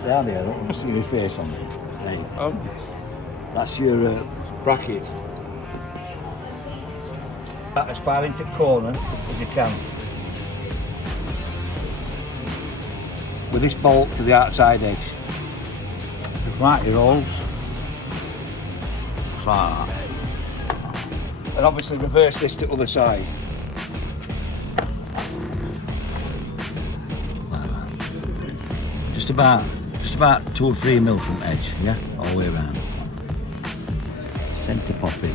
that down there. I don't want to see your face on it. Right. Oh. That's your bracket. That as far into the corner as you can. With this bolt to the outside edge. Just like your holes. Just like that. And obviously reverse this to the other side. Like that. Just about 2 or 3 mil from edge, yeah? All the way around. Centre pop it.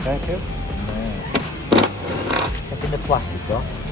Thank you. Taking the plastic off.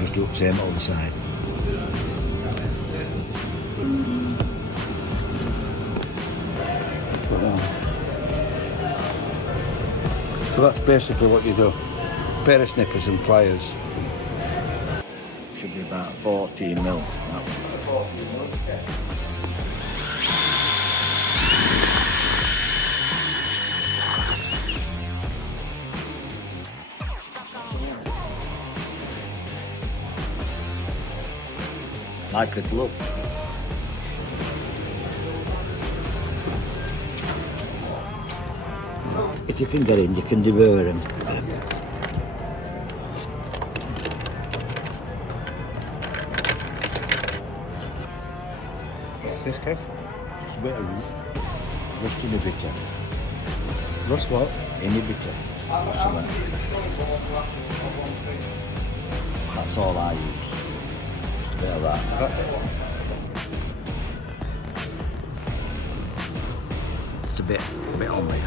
Just do the same on the side. So that's basically what you do. A pair of snippers and pliers. Should be about 14 mil. 14 mil, yeah. Like a glove. If you can get in, you can devour him. What's this, Kev? Just a bit of rust inhibitor. Rust what? Inhibitor. That's all I use. Just a bit of that. Just a bit on there.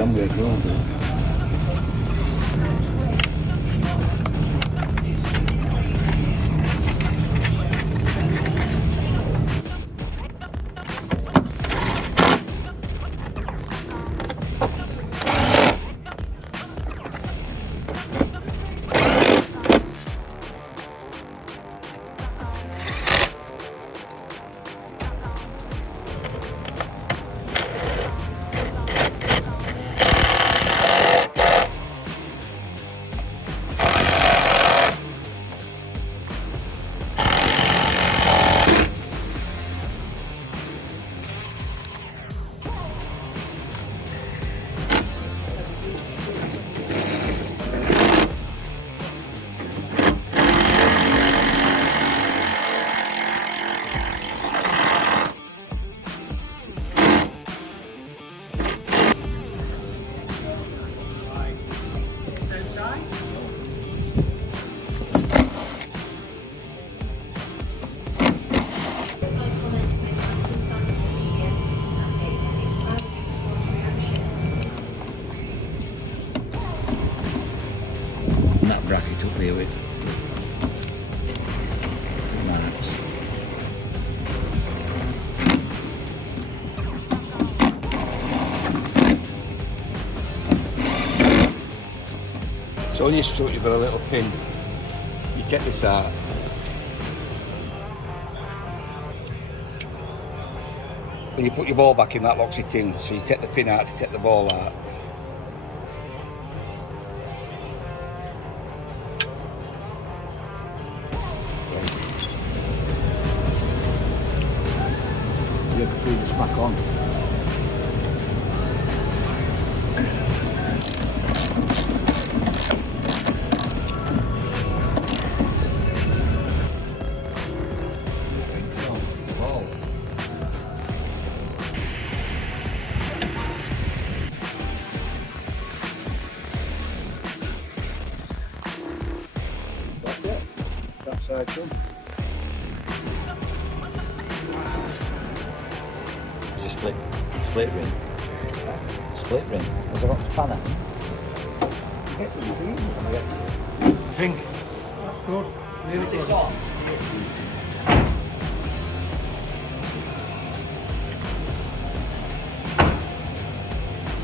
I'm going to go. clear it. Marks. So on your strut you've got a little pin. You take this out. When you put your ball back in, that locks it in. So you take the pin out to take the ball out. You can freeze this back on. That's it. That side done. It's a split ring. Split ring. There's a lot of spanner. I think that's good. Really This good. on.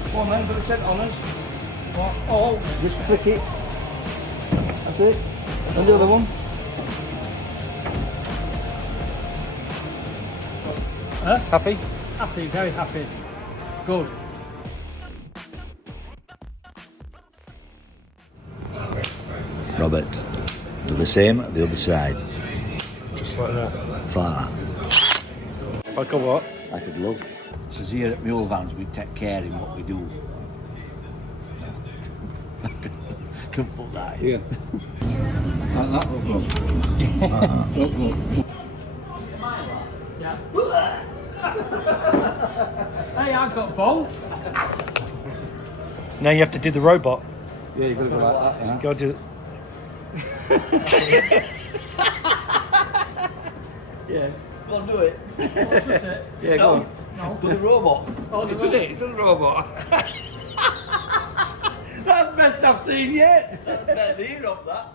Come on then, put the scent on us. What? Oh, Just flick it. That's it. And the other one. huh? Happy? Happy, very happy. Good. Robert, do the same at the other side. Just like that. Far. Like a what? I could love. It says here at Mule Vans we take care in what we do. Can put that in. Yeah. Like that, look, look. Look, look. Hey, I've got both. Now you have to do the robot. Yeah, you've got to go like that, yeah. Go do. Yeah, go on, do it. Yeah, go on. No. Do the robot. Oh, It's done it, it's done the robot. That's the best I've seen yet. Better than up that.